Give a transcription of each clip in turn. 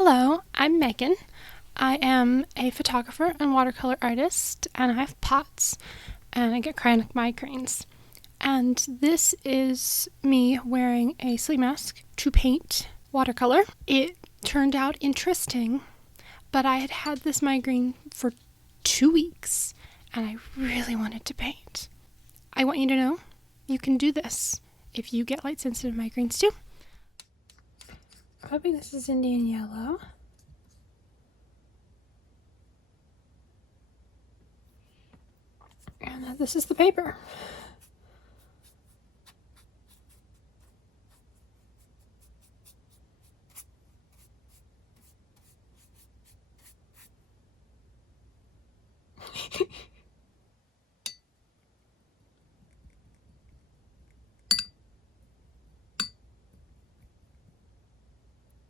Hello, I'm Megan. I am a photographer and watercolor artist, and I have POTS, and I get chronic migraines. And this is me wearing a sleep mask to paint watercolor. It turned out interesting, but I had had this migraine for 2 weeks, and I really wanted to paint. I want you to know you can do this if you get light sensitive migraines too. I'm hoping this is Indian yellow. And this is the paper.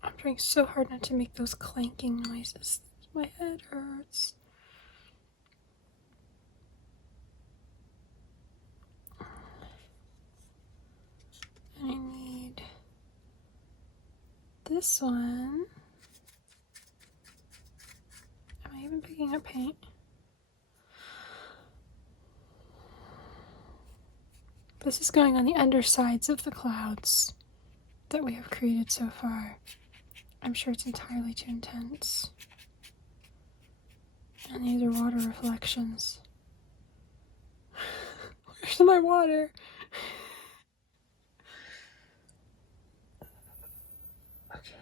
I'm trying so hard not to make those clanking noises. My head hurts. And I need this one. Am I even picking up paint? This is going on the undersides of the clouds that we have created so far. I'm sure it's entirely too intense. And these are water reflections. Where's my water? Okay.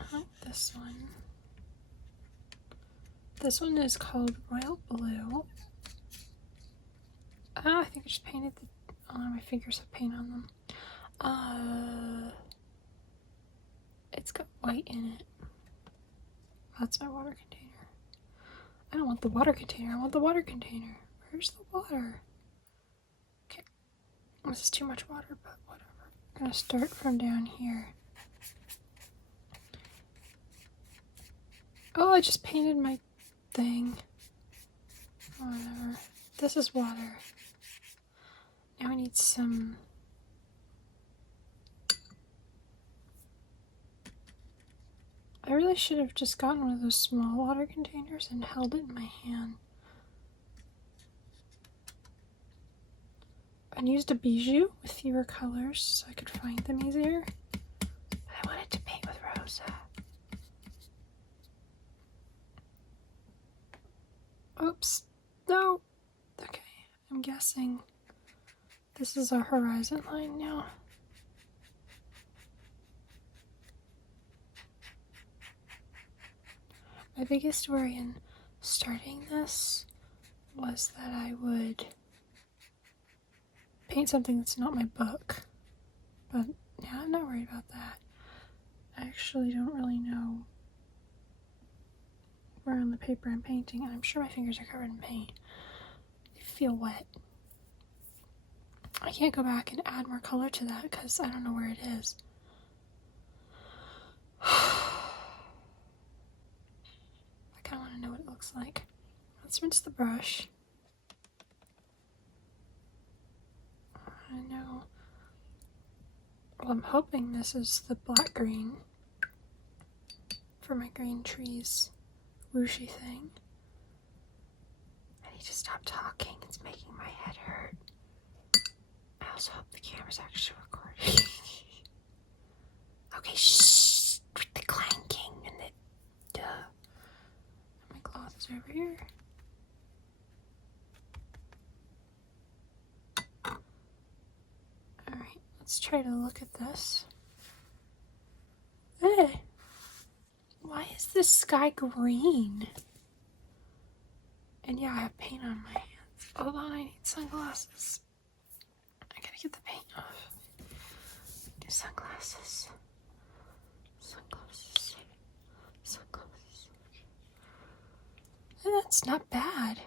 I like this one. This one is called Royal Blue. I think I just painted my fingers have paint on them. It's got white in it. That's my water container. I don't want the water container, I want the water container. Where's the water? Okay, this is too much water, but whatever. I'm gonna start from down here. Oh, I just painted my thing. Whatever. This is water. Now I need some... I really should have just gotten one of those small water containers and held it in my hand. And used a bijou with fewer colors so I could find them easier. But I wanted to paint with Rosa. Oops. No. Okay, I'm guessing this is our horizon line now. My biggest worry in starting this was that I would paint something that's not my book. But now I'm not worried about that. I actually don't really know where on the paper I'm painting, and I'm sure my fingers are covered in paint. They feel wet. I can't go back and add more color to that because I don't know where it is. I kind of want to know what it looks like. Let's rinse the brush. I know. Well, I'm hoping this is the black green for my green trees whooshy thing. I need to stop talking. It's making my head hurt. I also hope the camera's actually recording. Okay, shh. With the clanking and the duh. My cloth is over here. Alright, let's try to look at this. Hey, why is this sky green? And yeah, I have paint on my hands. Hold on, I need sunglasses. I gotta get the paint off. Do sunglasses. Sunglasses. Sunglasses. That's not bad.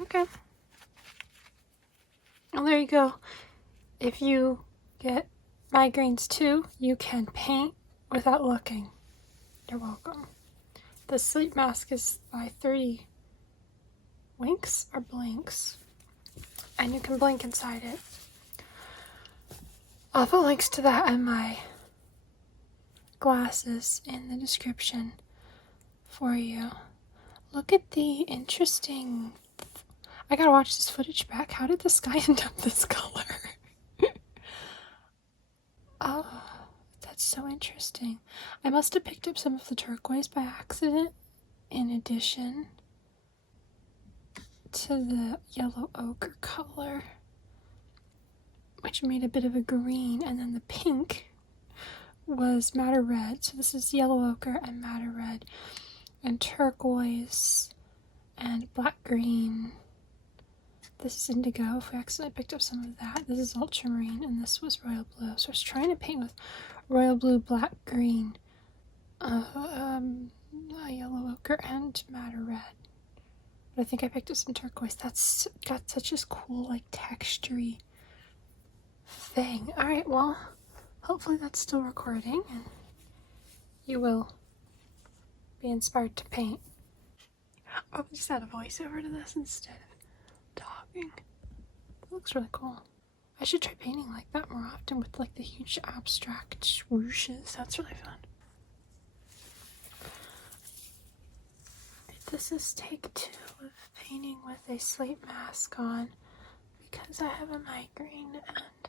Okay. Well, there you go. If you get migraines too, you can paint without looking. You're welcome. The sleep mask is by 30 winks or blinks. and you can blink inside it. I'll put links to that and my glasses in the description for you. Look at the interesting... I gotta watch this footage back. How did the sky end up this color? Oh, that's so interesting. I must have picked up some of the turquoise by accident in addition to the yellow ochre color, which made a bit of a green, and then the pink was madder red. So this is yellow ochre and madder red, and turquoise and black green. This is indigo, if we accidentally picked up some of that. This is ultramarine, and this was royal blue. So I was trying to paint with royal blue, black green, yellow ochre, and madder red. But I think I picked up some turquoise. That's got such a cool, like, textury thing. Alright, well, hopefully that's still recording, and you will be inspired to paint. Oh, we just add a voiceover to this instead of talking. That looks really cool. I should try painting like that more often with like the huge abstract swooshes. That's really fun. This is take 2 of painting with a sleep mask on because I have a migraine and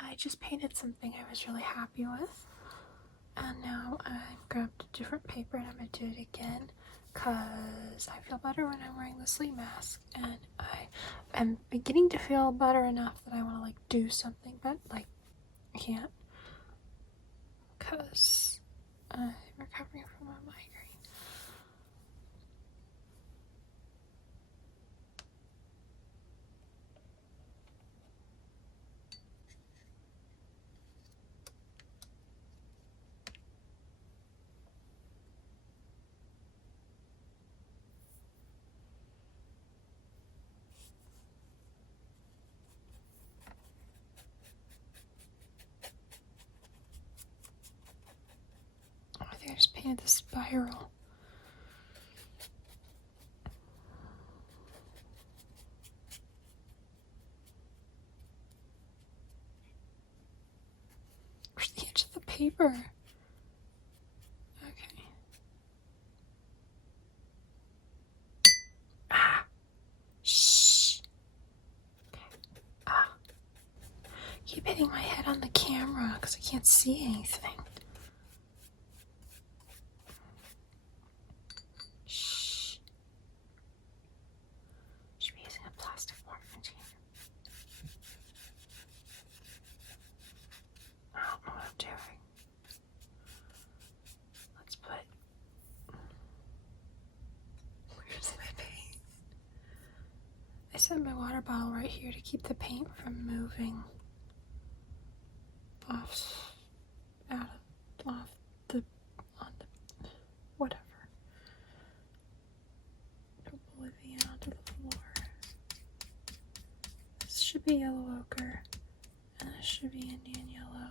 I just painted something I was really happy with. And now I've grabbed a different paper and I'm going to do it again because I feel better when I'm wearing the sleep mask, and I am beginning to feel better enough that I want to like do something, but like I can't because I'm recovering from a migraine. I think I just painted the spiral. Where's the edge of the paper? Okay. Ah! Shh! Okay. Ah! Keep hitting my head on the camera because I can't see anything. I set my water bottle right here to keep the paint from moving off whatever. Oblivion onto the floor. This should be yellow ochre, and this should be Indian yellow.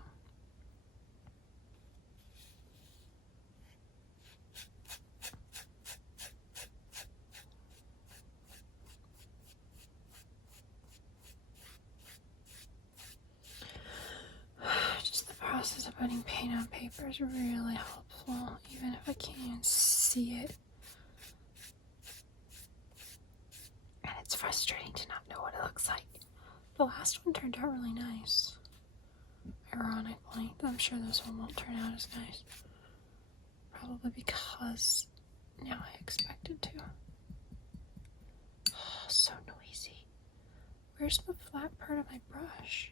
Just the process of putting paint on paper is really helpful, even if I can't even see it. And it's frustrating to not know what it looks like. The last one turned out really nice. Ironically, I'm sure this one won't turn out as nice. Probably because now I expect it to. Oh, so noisy. Where's the flat part of my brush?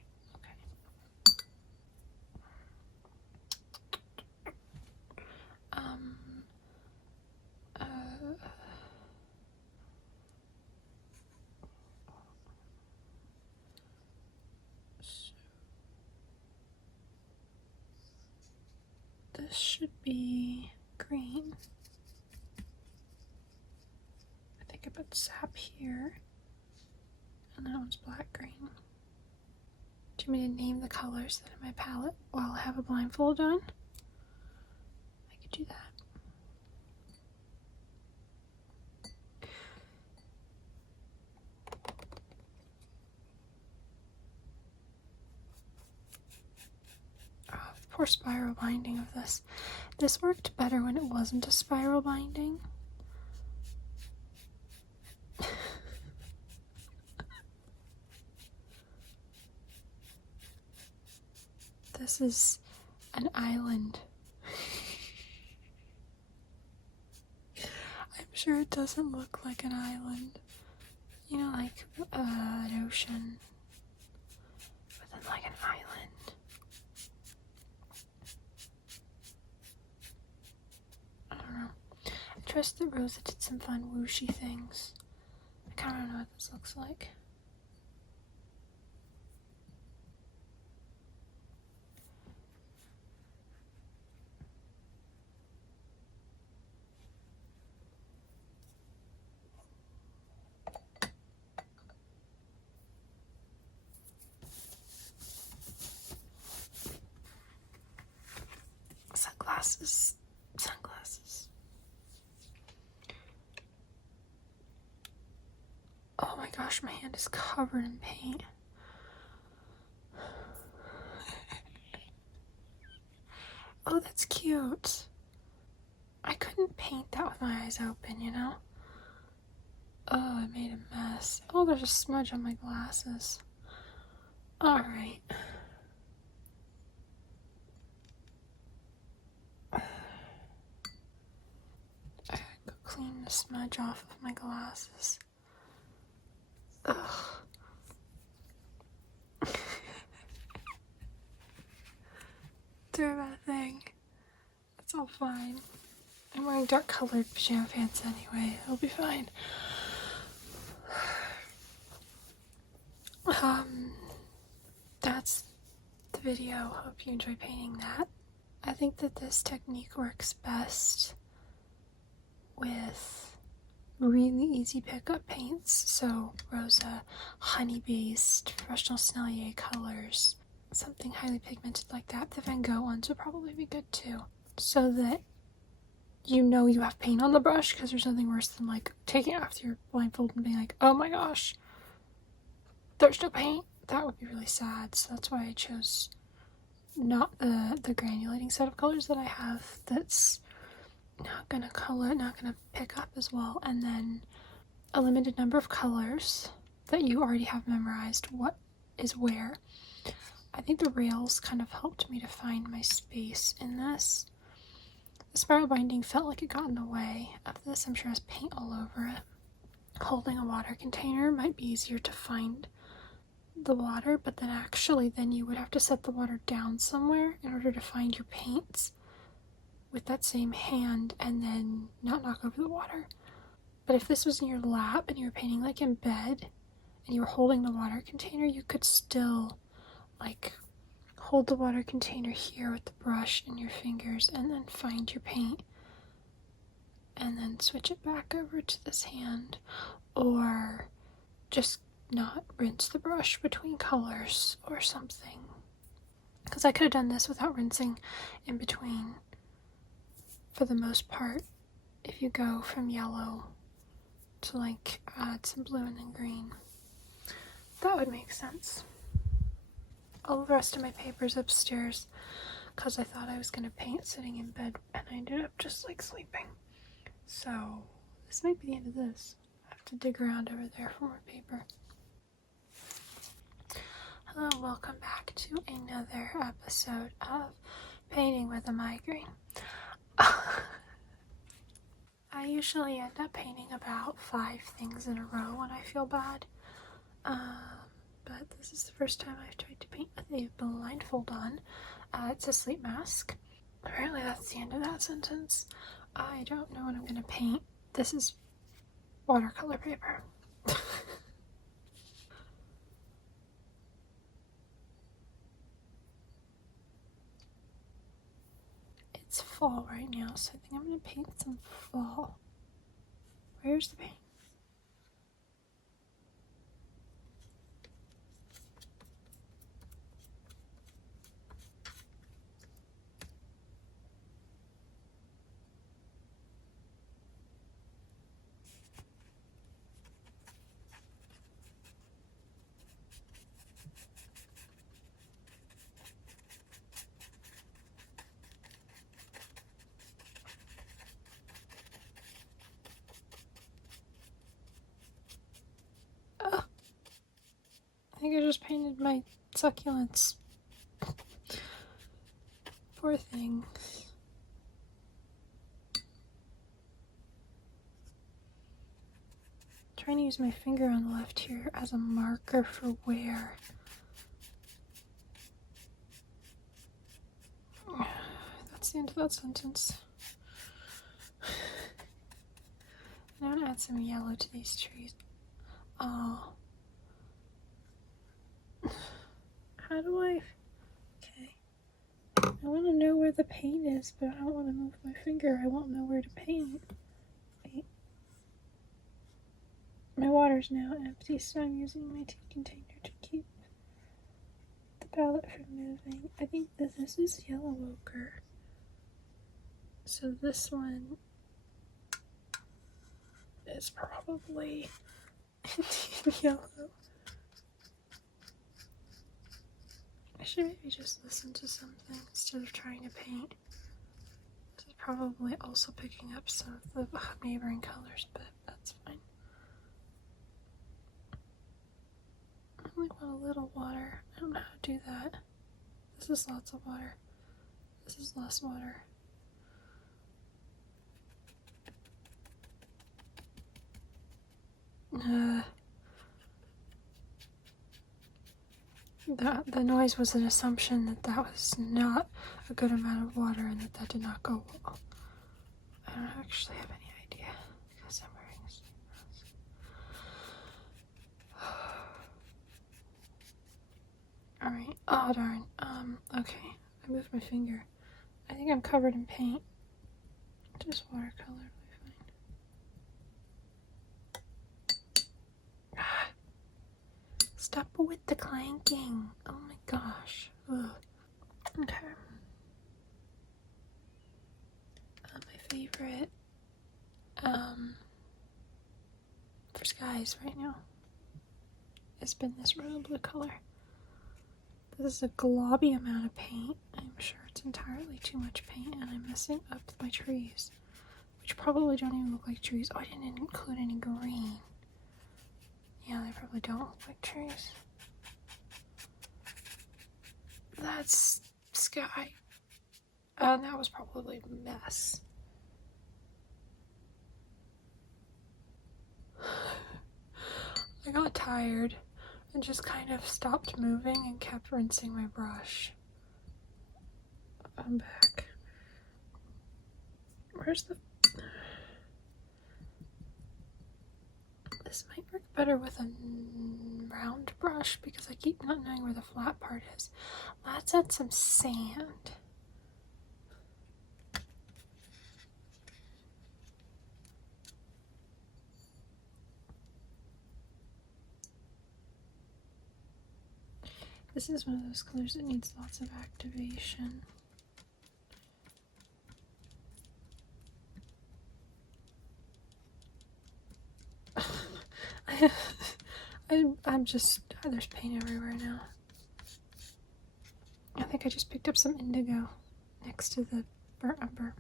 This should be green. I think I put sap here, and that one's black green. Do you want me to name the colors that are in my palette while I have a blindfold on? I could do that. poor spiral binding of this. This worked better when it wasn't a spiral binding. This is an island. I'm sure it doesn't look like an island. You know, like an ocean, but then like an island. I don't know. I trust that Rosa did some fun whooshy things. I kind of don't know what this looks like. Sunglasses. Oh my gosh, my hand is covered in paint. Oh, that's cute. I couldn't paint that with my eyes open, you know? Oh, I made a mess. Oh, there's a smudge on my glasses. Alright. I gotta go clean the smudge off of my glasses. Ugh. Do about a thing. It's all fine. I'm wearing dark colored pajama pants anyway. It'll be fine. That's the video. Hope you enjoy painting that. I think that this technique works best with really easy pickup paints. So Rosa, honey-based, professional Snellier colors, something highly pigmented like that. The Van Gogh ones would probably be good too. So that you know you have paint on the brush, because there's nothing worse than like taking it off your blindfold and being like, oh my gosh, there's no paint. That would be really sad. So that's why I chose not the granulating set of colors that I have that's not gonna pick up as well, and then a limited number of colors that you already have memorized what is where. I think the rails kind of helped me to find my space in this. The spiral binding felt like it got in the way of this. I'm sure it has paint all over it. Holding a water container might be easier to find the water, but then you would have to set the water down somewhere in order to find your paints with that same hand and then not knock over the water. But if this was in your lap and you were painting like in bed and you were holding the water container, you could still like hold the water container here with the brush in your fingers and then find your paint and then switch it back over to this hand, or just not rinse the brush between colors or something. Because I could have done this without rinsing in between for the most part. If you go from yellow to like add some blue and then green, that would make sense. All the rest of my paper's upstairs because I thought I was going to paint sitting in bed and I ended up just like sleeping. So this might be the end of this. I have to dig around over there for more paper. Hello, welcome back to another episode of Painting with a Migraine. I usually end up painting about 5 things in a row when I feel bad. But this is the first time I've tried to paint with a blindfold on. It's a sleep mask. Apparently that's the end of that sentence. I don't know what I'm gonna paint. This is watercolor paper. It's fall right now, so I think I'm gonna paint some fall. Where's the paint? just painted my succulents. Poor things. Trying to use my finger on the left here as a marker for where. That's the end of that sentence. Now I'm gonna add some yellow to these trees. Oh. How do I? Okay. I want to know where the paint is, but I don't want to move my finger. I won't know where to paint. Wait. My water's now empty, so I'm using my tea container to keep the palette from moving. I think that this is yellow ochre. So this one is probably Indian yellow. I should maybe just listen to something instead of trying to paint. This is probably also picking up some of the neighboring colors, but that's fine. I only want a little water. I don't know how to do that. This is lots of water. This is less water. The noise was an assumption that that was not a good amount of water and that did not go well. I don't actually have any idea because I'm wearing this mask. Alright. Oh darn. Okay. I moved my finger. I think I'm covered in paint. Just watercolor will be fine. Stop with the clanking. Oh my gosh. Ugh. Okay. My favorite for skies right now has been this royal blue color. This is a globby amount of paint. I'm sure it's entirely too much paint and I'm messing up my trees, which probably don't even look like trees. Oh, I didn't include any green. Yeah, they probably don't look like trees. That's sky. That was probably a mess. I got tired and just kind of stopped moving and kept rinsing my brush. I'm back. Where's the... This might work better with a round brush because I keep not knowing where the flat part is. Let's add some sand. This is one of those colors that needs lots of activation. I'm just, there's paint everywhere now. I think I just picked up some indigo next to the burnt umber.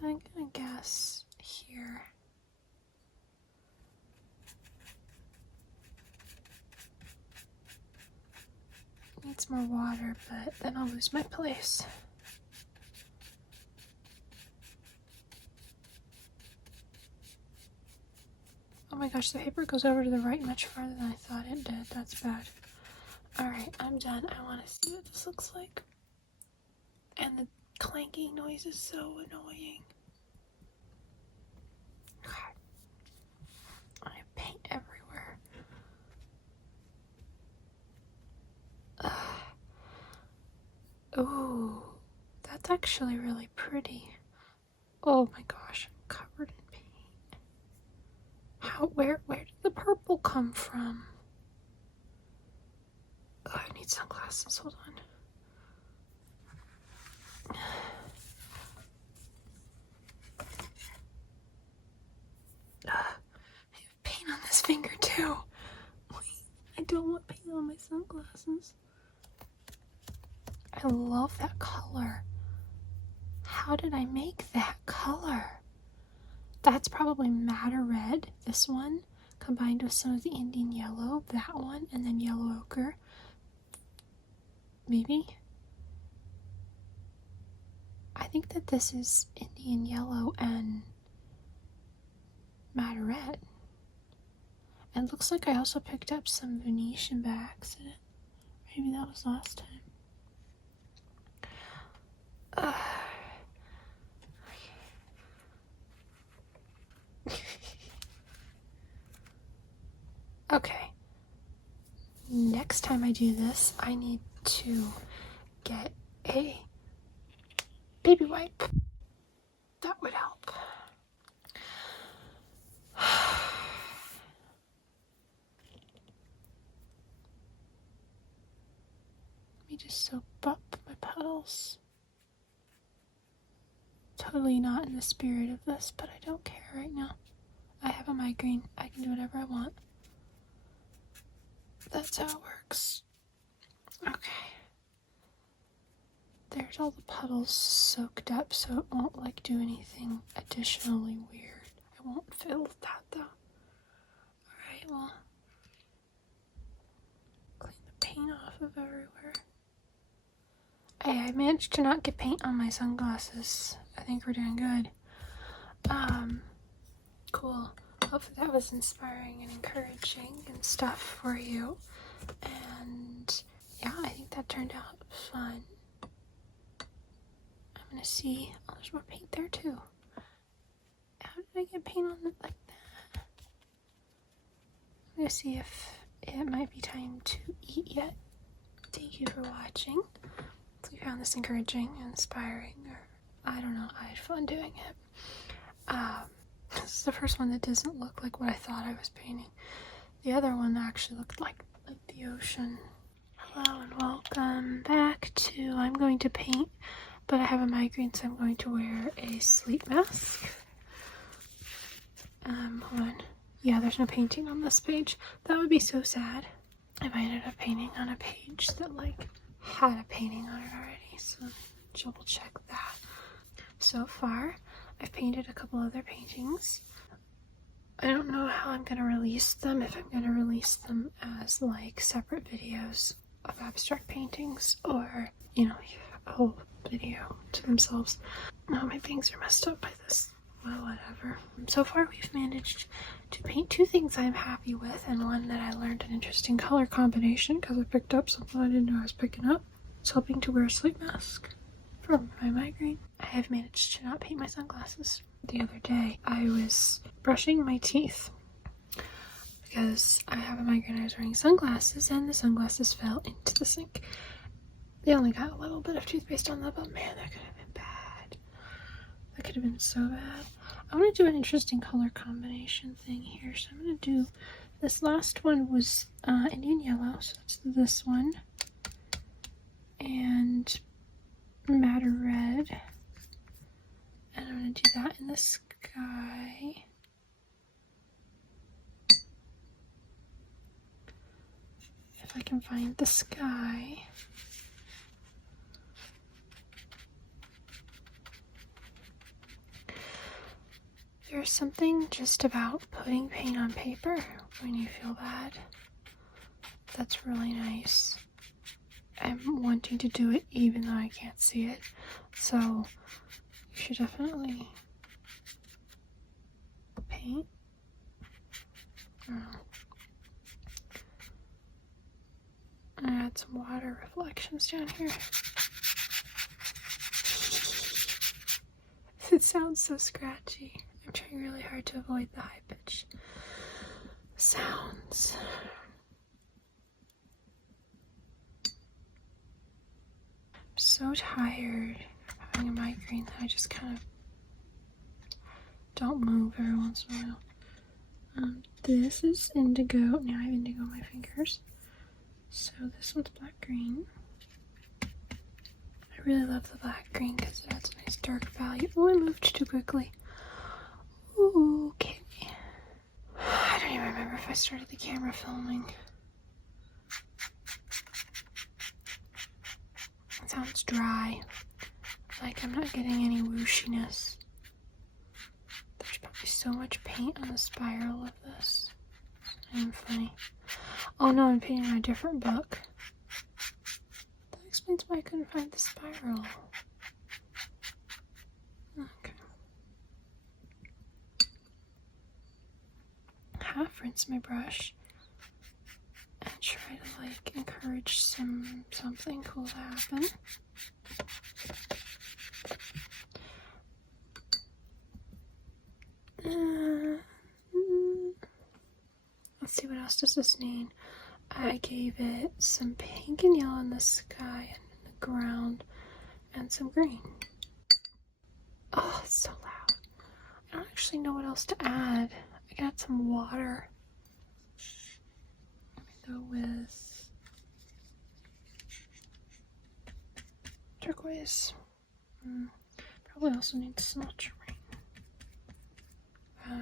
I'm gonna guess here. Needs more water, but then I'll lose my place. Oh my gosh, the paper goes over to the right much farther than I thought it did. That's bad. Alright, I'm done. I want to see what this looks like. And the clanking noise is so annoying. God. I have paint everywhere. Ooh, that's actually really pretty. Oh my gosh, I'm covered in paint. Where did the purple come from? Oh, I need sunglasses, hold on. I have paint on this finger too. Wait, I don't want paint on my sunglasses. I love that color. How did I make that color? That's probably madder red, this one, combined with some of the Indian yellow, that one, and then yellow ochre. Maybe? I think that this is Indian yellow and madder red. And it looks like I also picked up some Venetian by accident. Maybe that was last time. Okay. Next time I do this, I need to get a baby wipe. That would help. Let me just soap up my petals. Totally not in the spirit of this, but I don't care right now. I have a migraine. I can do whatever I want. That's how it works. Okay. There's all the puddles soaked up so it won't like do anything additionally weird. I won't fiddle with that though. Alright, well, clean the paint off of everywhere. Hey, I managed to not get paint on my sunglasses. I think we're doing good. Cool. Hopefully that was inspiring and encouraging and stuff for you. And yeah, I think that turned out fun. I'm gonna see. Oh, there's more paint there too. How did I get paint on it like that? I'm gonna see if it might be time to eat yet. Thank you for watching. If you found this encouraging and inspiring, or I don't know, I had fun doing it. This is the first one that doesn't look like what I thought I was painting. The other one actually looked like the ocean. Hello and welcome back to I'm going to paint, but I have a migraine, so I'm going to wear a sleep mask. Hold on. Yeah, there's no painting on this page. That would be so sad if I ended up painting on a page that had a painting on it already, so double check that. So far, I've painted a couple other paintings. I don't know how I'm going to release them, if I'm going to release them as separate videos of abstract paintings, or, a whole video to themselves. Oh, my bangs are messed up by this. Well, whatever. So far, we've managed to paint two things I'm happy with, and one that I learned an interesting color combination because I picked up something I didn't know I was picking up. I was hoping to wear a sleep mask for my migraine. I have managed to not paint my sunglasses. The other day, I was brushing my teeth because I have a migraine. I was wearing sunglasses, and the sunglasses fell into the sink. They only got a little bit of toothpaste on them, but man, that could have been bad. That could have been so bad. I want to do an interesting color combination thing here, so I'm going to do this last one was Indian yellow, so it's this one, and madder red, and I'm going to do that in the sky. If I can find the sky. There's something just about putting paint on paper when you feel bad. That's really nice. I'm wanting to do it even though I can't see it. So you should definitely paint. Add some water reflections down here. It sounds so scratchy. I'm trying really hard to avoid the high pitch sounds. I'm so tired of having a migraine that I just kind of don't move every once in a while. This is indigo. Now I have indigo on my fingers. So this one's black green. I really love the black green because it adds a nice dark value. Oh, I moved too quickly. Ooh, okay. I don't even remember if I started the camera filming. It sounds dry. Like I'm not getting any whooshiness. There's probably so much paint on the spiral of this. I'm funny. Oh no, I'm painting on a different book. That explains why I couldn't find the spiral. Okay. Half rinse my brush and try to like encourage something cool to happen. Let's see, what else does this need? I gave it some pink and yellow in the sky and in the ground and some green. Oh, it's so loud. I don't actually know what else to add. I can add some water. Let me go with turquoise. Probably also needs some ultramarine.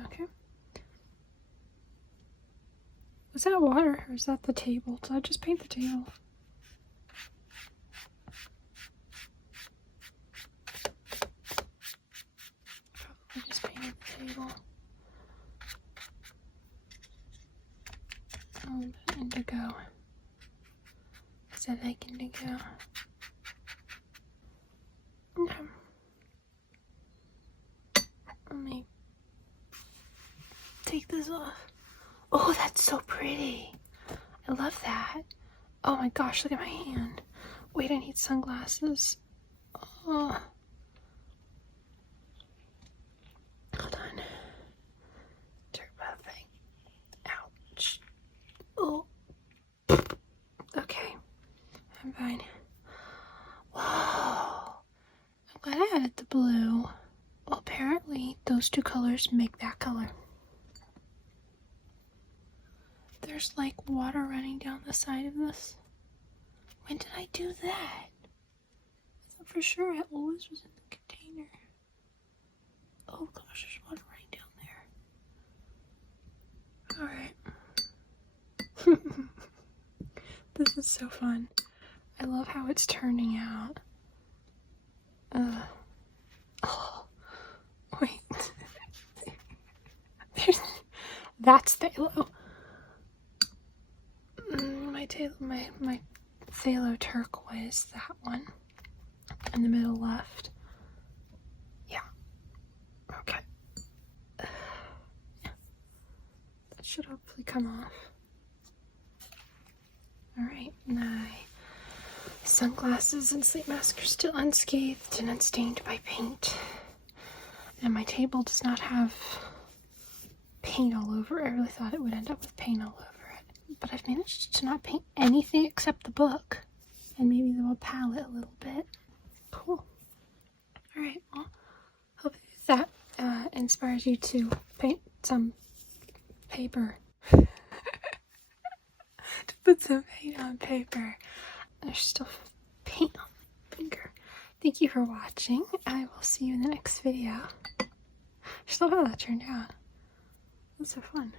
Okay. Was that water or is that the table? Did I just paint the table? Probably just painted the table. A little bit indigo. Because I like indigo. Okay. Let me take this off. Oh, that's so pretty. I love that. Oh my gosh, look at my hand. Wait, I need sunglasses. Oh. Hold on. Turn my thing. Ouch. Oh. Okay. I'm fine. Whoa. I'm glad I added the blue. Well, apparently those two colors make that color. There's like water running down the side of this. When did I do that? I thought for sure it always was in the container. Oh gosh, there's water running down there. Alright. This is so fun. I love how it's turning out. Oh, wait. That's phthalo. My phthalo turquoise, that one. In the middle left. Yeah. Okay. Yeah. That should hopefully come off. Alright, my sunglasses and sleep mask are still unscathed and unstained by paint. And my table does not have paint all over it. I really thought it would end up with paint all over it. But I've managed to not paint anything except the book. And maybe the palette a little bit. Cool. Alright, well, hopefully that inspires you to paint some paper. To put some paint on paper. There's still paint on my finger. Thank you for watching. I will see you in the next video. I just love how that turned out. It was so fun.